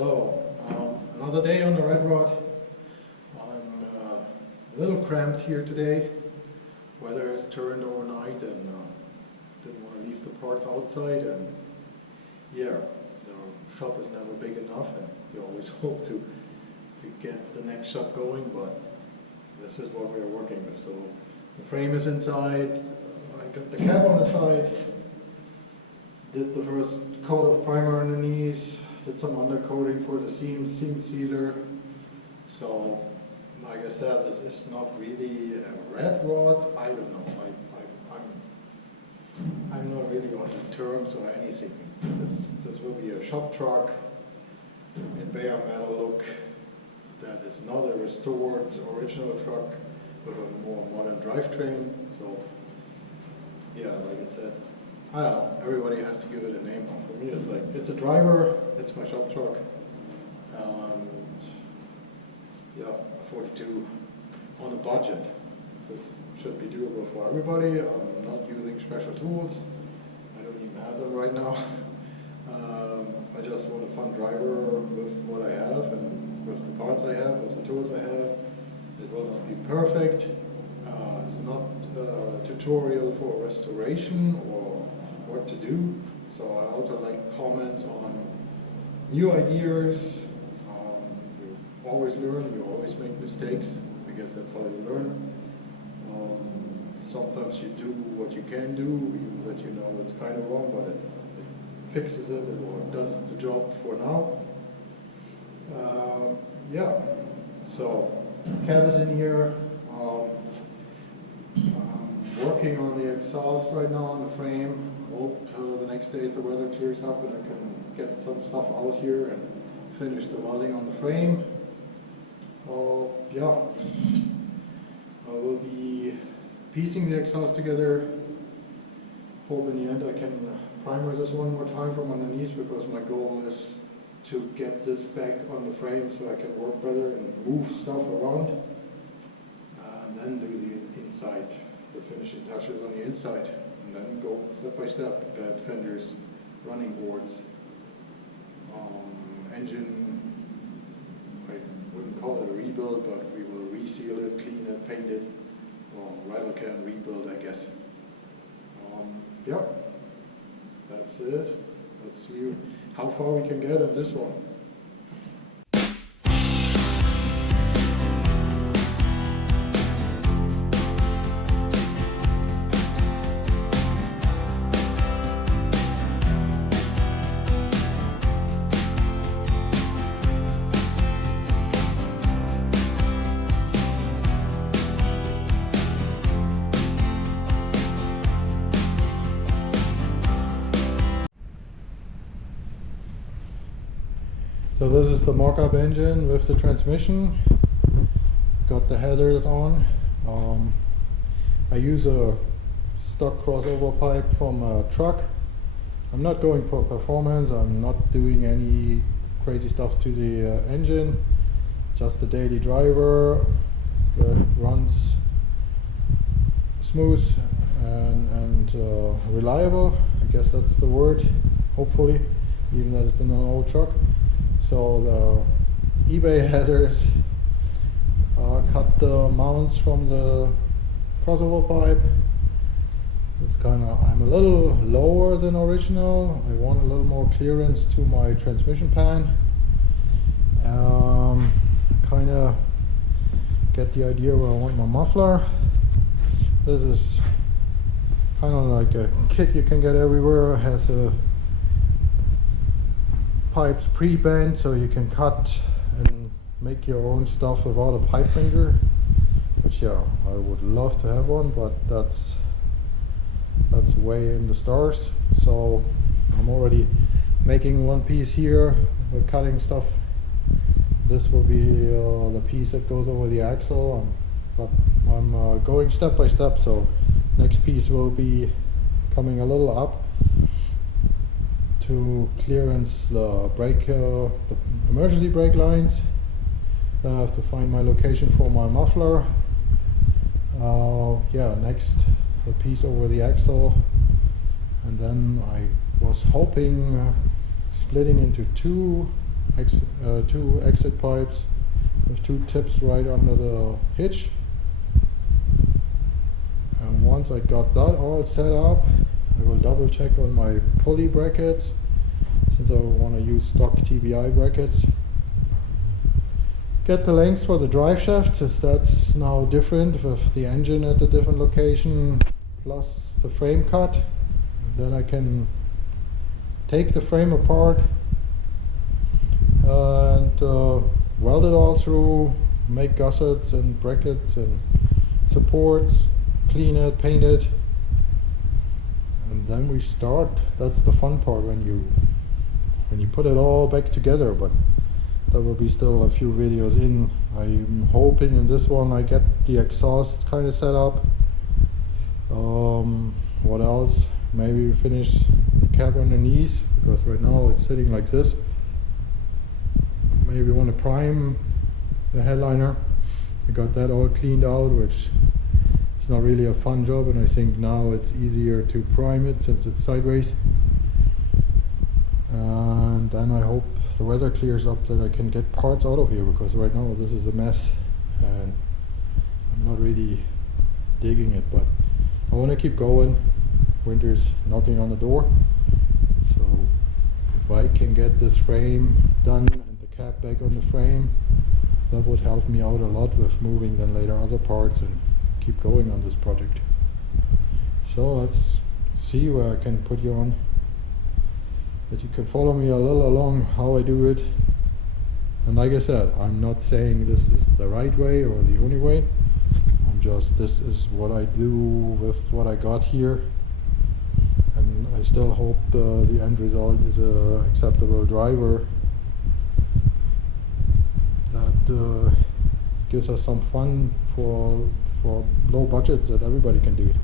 Hello. Another day on the red rod. I'm a little cramped here today. Weather has turned overnight and didn't want to leave the parts outside, and yeah, the shop is never big enough and you always hope to get the next shop going, but this is what we are working with. So the frame is inside, I got the cap on the side, did the first coat of primer underneath, did some undercoating for the seam sealer. So like I said, this is not really a red rod. I don't know. I'm not really on the terms or anything. This will be a shop truck in bare metal look. That is not a restored original truck with a more modern drivetrain. So yeah, like I said, I don't know, everybody has to give it a name. For me it's like, it's a driver, it's my shop truck, and yeah, a 42 on a budget. This should be doable for everybody. I'm not using special tools, I don't even have them right now. I just want a fun driver with what I have and with the parts I have, with the tools I have. It will not be perfect. It's not a tutorial for restoration or what to do. So I also like comments on new ideas. You always learn, you always make mistakes. I guess that's how you learn. Sometimes you do what you can do, even that you know it's kind of wrong, but it fixes it or does the job for now. Yeah, so cab is in here. I'm working on the exhaust right now on the frame. Hope the next day the weather clears up and I can get some stuff out here and finish the welding on the frame. Yeah, I will be piecing the exhaust together. Hope in the end I can primer this one more time from underneath, because my goal is to get this back on the frame so I can work better and move stuff around, and then do the inside, the finishing touches on the inside, and then go step by step. Bed fenders, running boards, engine, I wouldn't call it a rebuild, but we will reseal it, clean it, paint it, rattle can rebuild, I guess. Yeah, that's it. Let's see how far we can get in this one. So this is the mock-up engine with the transmission. Got the headers on. I use a stock crossover pipe from a truck. I'm not going for performance, I'm not doing any crazy stuff to the engine. Just the daily driver that runs smooth and reliable. I guess that's the word, hopefully, even that it's in an old truck. So the eBay headers cut the mounts from the crossover pipe. It's I'm a little lower than original. I want a little more clearance to my transmission pan. Kind of get the idea where I want my muffler. This is kind of like a kit you can get everywhere. It has a pipes pre-bent so you can cut and make your own stuff without a pipe bender, which yeah, I would love to have one, but that's way in the stars. So I'm already making one piece here. We're cutting stuff. This will be the piece that goes over the axle, but I'm going step by step, so next piece will be coming a little up to clearance the brake, the emergency brake lines. Then I have to find my location for my muffler. Yeah, next a piece over the axle, and then I was hoping splitting into two two exit pipes with two tips right under the hitch. And once I got that all set up, I will double check on my pulley brackets, since I want to use stock TBI brackets. Get the length for the drive shaft, since that's now different with the engine at a different location, plus the frame cut. Then I can take the frame apart and weld it all through, make gussets and brackets and supports, clean it, paint it, and then we start. That's the fun part when you put it all back together, but there will be still a few videos in. I'm hoping in this one I get the exhaust kind of set up. What else? Maybe finish the cap underneath, because right now it's sitting like this. Maybe want to prime the headliner. I got that all cleaned out, which is not really a fun job, and I think now it's easier to prime it since it's sideways. And then I hope the weather clears up that I can get parts out of here, because right now this is a mess and I'm not really digging it, but I want to keep going. Winter's knocking on the door, so if I can get this frame done and the cap back on the frame, that would help me out a lot with moving then later other parts and keep going on this project. So let's see where I can put you on, that you can follow me a little along how I do it. And like I said, I'm not saying this is the right way or the only way. I'm just, this is what I do with what I got here. And I still hope the end result is a acceptable driver that gives us some fun for low budget, that everybody can do it.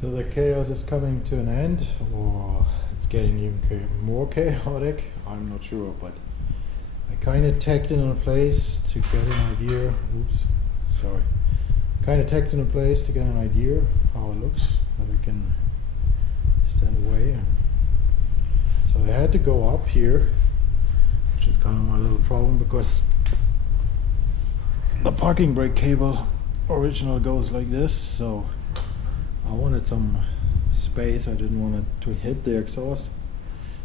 So the chaos is coming to an end, or it's getting even more chaotic, I'm not sure, but I kind of tacked it in place to get an idea, kind of tacked it in place to get an idea how it looks, that we can stand away. And so I had to go up here, which is kind of my little problem, because the parking brake cable original goes like this, so I wanted some space. I didn't want it to hit the exhaust,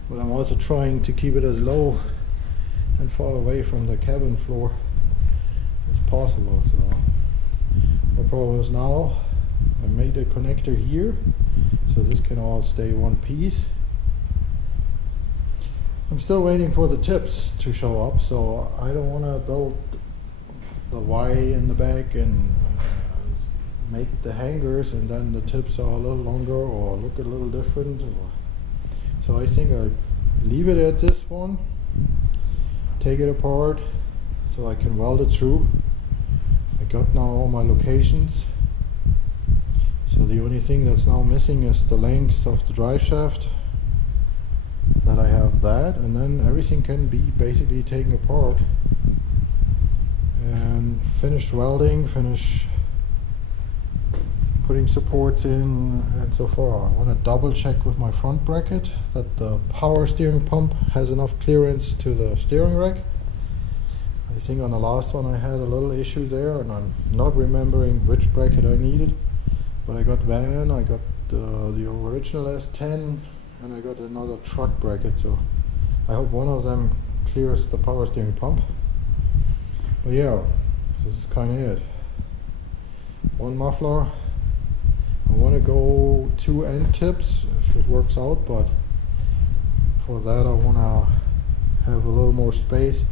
but I'm also trying to keep it as low and far away from the cabin floor as possible. So the problem is now I made a connector here, so this can all stay one piece. I'm still waiting for the tips to show up, so I don't want to build the Y in the back and make the hangers and then the tips are a little longer or look a little different. So I think I leave it at this one, take it apart so I can weld it through. I got now all my locations, so the only thing that's now missing is the length of the drive shaft. That I have that, and then everything can be basically taken apart and finished welding, finish putting supports in, and so far. I want to double check with my front bracket that the power steering pump has enough clearance to the steering rack. I think on the last one I had a little issue there, and I'm not remembering which bracket I needed, but I got van, I got the original S10, and I got another truck bracket, so I hope one of them clears the power steering pump. But yeah, this is kind of it. One muffler. I want to go 2 end tips if it works out, but for that I want to have a little more space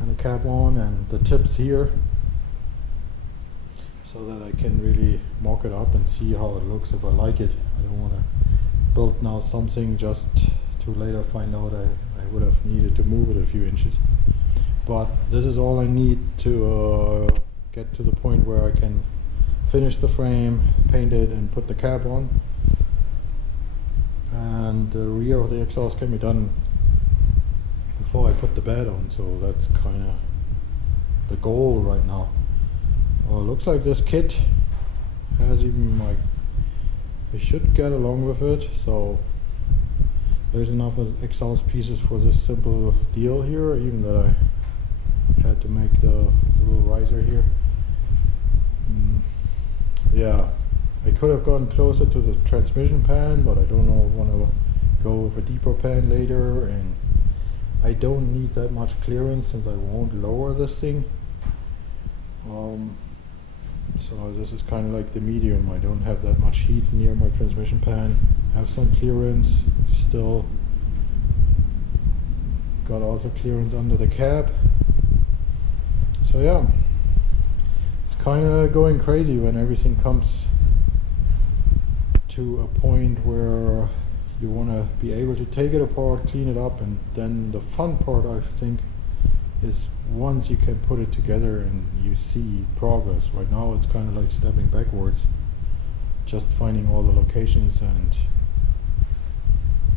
and a cap on and the tips here, so that I can really mock it up and see how it looks if I like it. I don't want to build now something just to later find out I would have needed to move it a few inches. But this is all I need to get to the point where I can finish the frame, paint it, and put the cap on. And the rear of the exhaust can be done before I put the bed on, so that's kind of the goal right now. Well, it looks like this kit has even like, I should get along with it, so there's enough exhaust pieces for this simple deal here, even that I had to make the little riser here. Yeah, I could have gone closer to the transmission pan, but I don't know, want to go with a deeper pan later, and I don't need that much clearance since I won't lower this thing. So this is kind of like the medium. I don't have that much heat near my transmission pan. Have some clearance still. Got also clearance under the cab. So yeah, it's kind of going crazy when everything comes to a point where you want to be able to take it apart, clean it up, and then the fun part, I think, is once you can put it together and you see progress. Right now it's kind of like stepping backwards, just finding all the locations and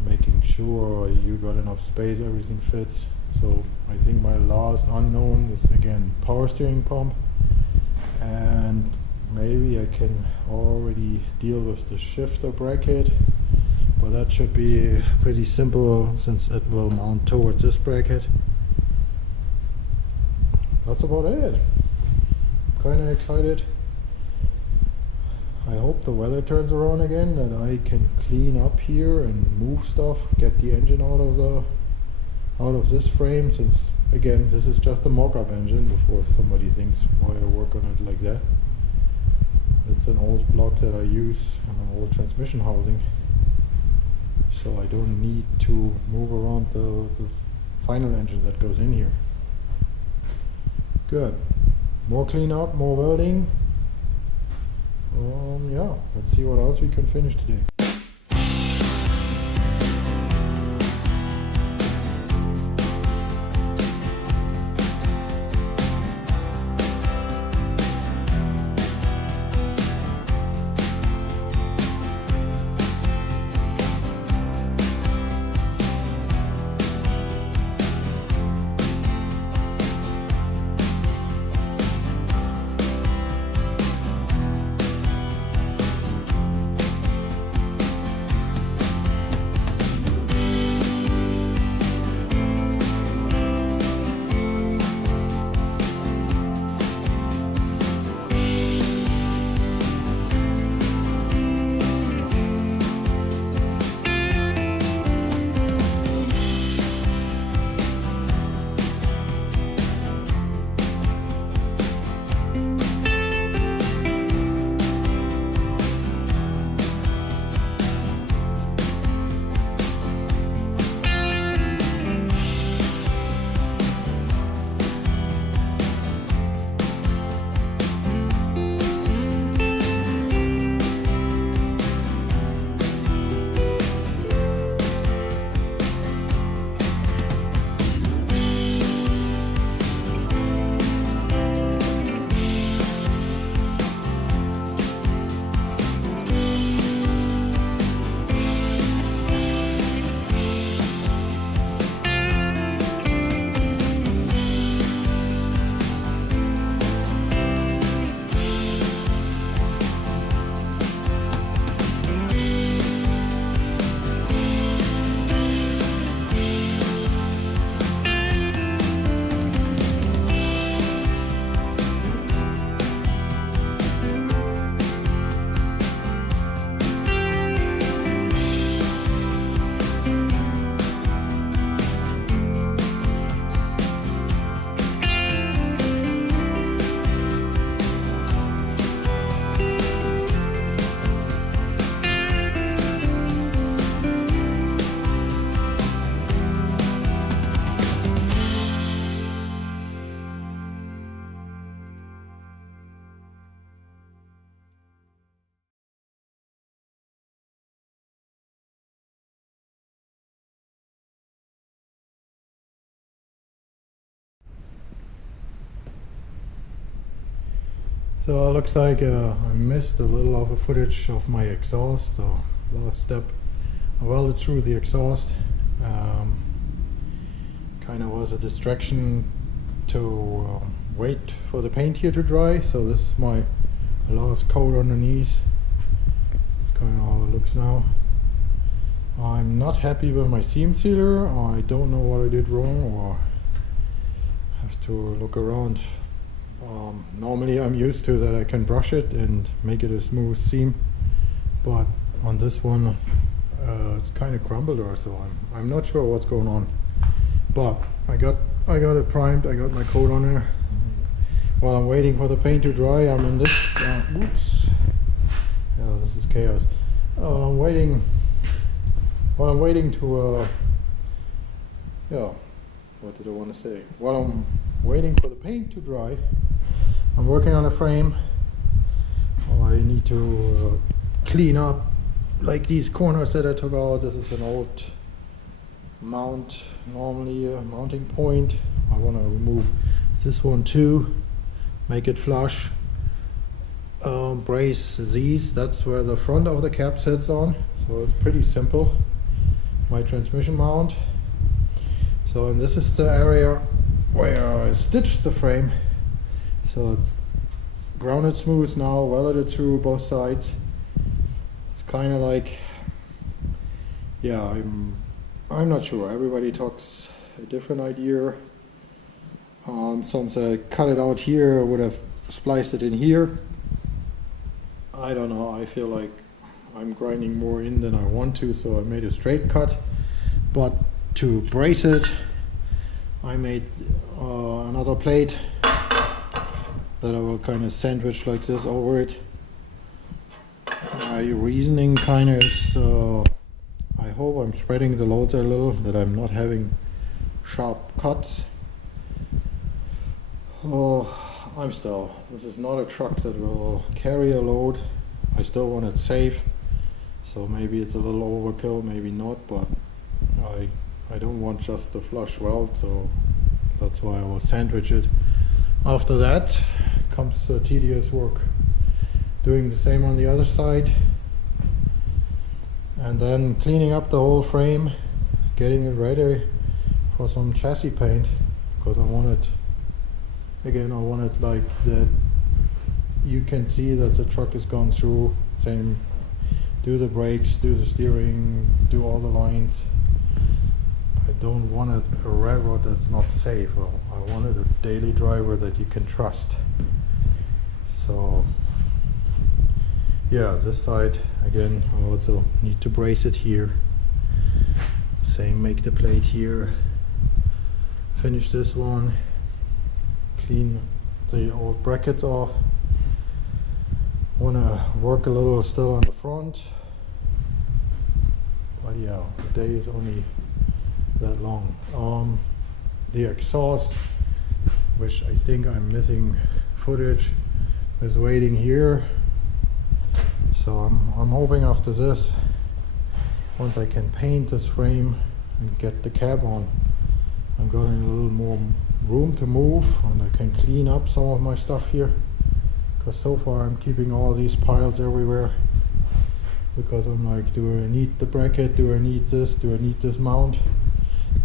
making sure you got enough space, everything fits. So I think my last unknown is again power steering pump, and maybe I can already deal with the shifter bracket, but that should be pretty simple since it will mount towards this bracket. That's about it. Kind of excited. I hope the weather turns around again, that I can clean up here and move stuff, get the engine out of this frame, since again this is just a mock-up engine before somebody thinks why I work on it like that. It's an old block that I use on an old transmission housing, so I don't need to move around the final engine that goes in here. Good. More cleanup, more welding. Yeah, let's see what else we can finish today. So it looks like I missed a little of a footage of my exhaust. So last step, I welded through the exhaust. Kind of was a distraction to wait for the paint here to dry. So this is my last coat underneath. That's kind of how it looks now. I'm not happy with my seam sealer. I don't know what I did wrong, or have to look around. Normally I'm used to that I can brush it and make it a smooth seam, but on this one it's kind of crumbled or so. I'm not sure what's going on, but I got it primed. I got my coat on there. While I'm waiting for the paint to dry, I'm in this oops, yeah, this is chaos. While I'm waiting to yeah, what did I want to say? While I'm waiting for the paint to dry, I'm working on a frame. I need to clean up like these corners that I took out. This is an old mount, normally a mounting point. I want to remove this one too, make it flush, brace these. That's where the front of the cap sits on, so it's pretty simple. My transmission mount. So, and this is the area where I stitched the frame. So it's grounded smooth now, welded it through both sides. It's kind of like, yeah, I'm not sure. Everybody talks a different idea. Since I cut it out here, I would have spliced it in here. I don't know. I feel like I'm grinding more in than I want to, so I made a straight cut. But to brace it, I made another plate that I will kind of sandwich like this over it. My reasoning kind of is, I hope I'm spreading the loads a little, that I'm not having sharp cuts. This is not a truck that will carry a load. I still want it safe, so maybe it's a little overkill, maybe not, but I don't want just the flush weld, so that's why I will sandwich it. After that comes the tedious work, doing the same on the other side, and then cleaning up the whole frame, getting it ready for some chassis paint, because I want it like that you can see that the truck has gone through. Same, do the brakes, do the steering, do all the lines. I don't want a railroad that's not safe. I wanted a daily driver that you can trust. So yeah, this side again, I also need to brace it here. Same, make the plate here, finish this one, clean the old brackets off. Want to work a little still on the front, but yeah, the day is only that long. The exhaust, which I think I'm missing footage, is waiting here. So I'm hoping after this, once I can paint this frame and get the cab on, I'm getting a little more room to move, and I can clean up some of my stuff here. Because so far I'm keeping all these piles everywhere, because I'm like, do I need the bracket, do I need this, do I need this mount?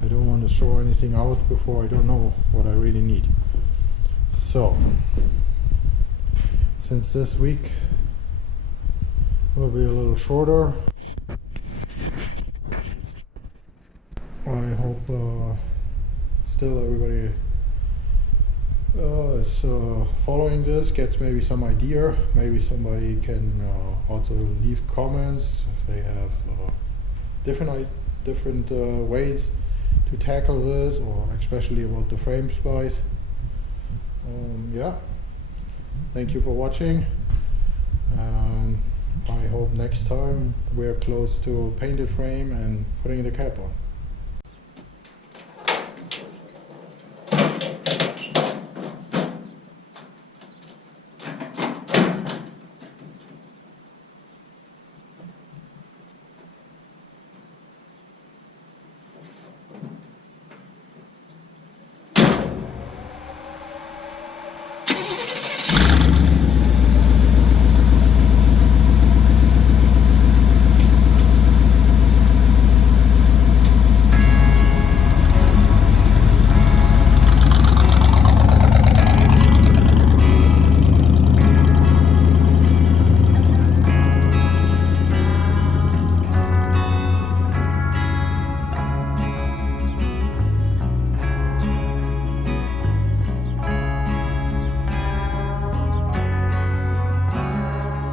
I don't want to throw anything out before I don't know what I really need. So, since this week will be a little shorter, I hope still everybody is following this, gets maybe some idea. Maybe somebody can also leave comments if they have different ways to tackle this, or especially about the frame splice. Yeah, thank you for watching, and I hope next time we're close to a painted frame and putting the cap on.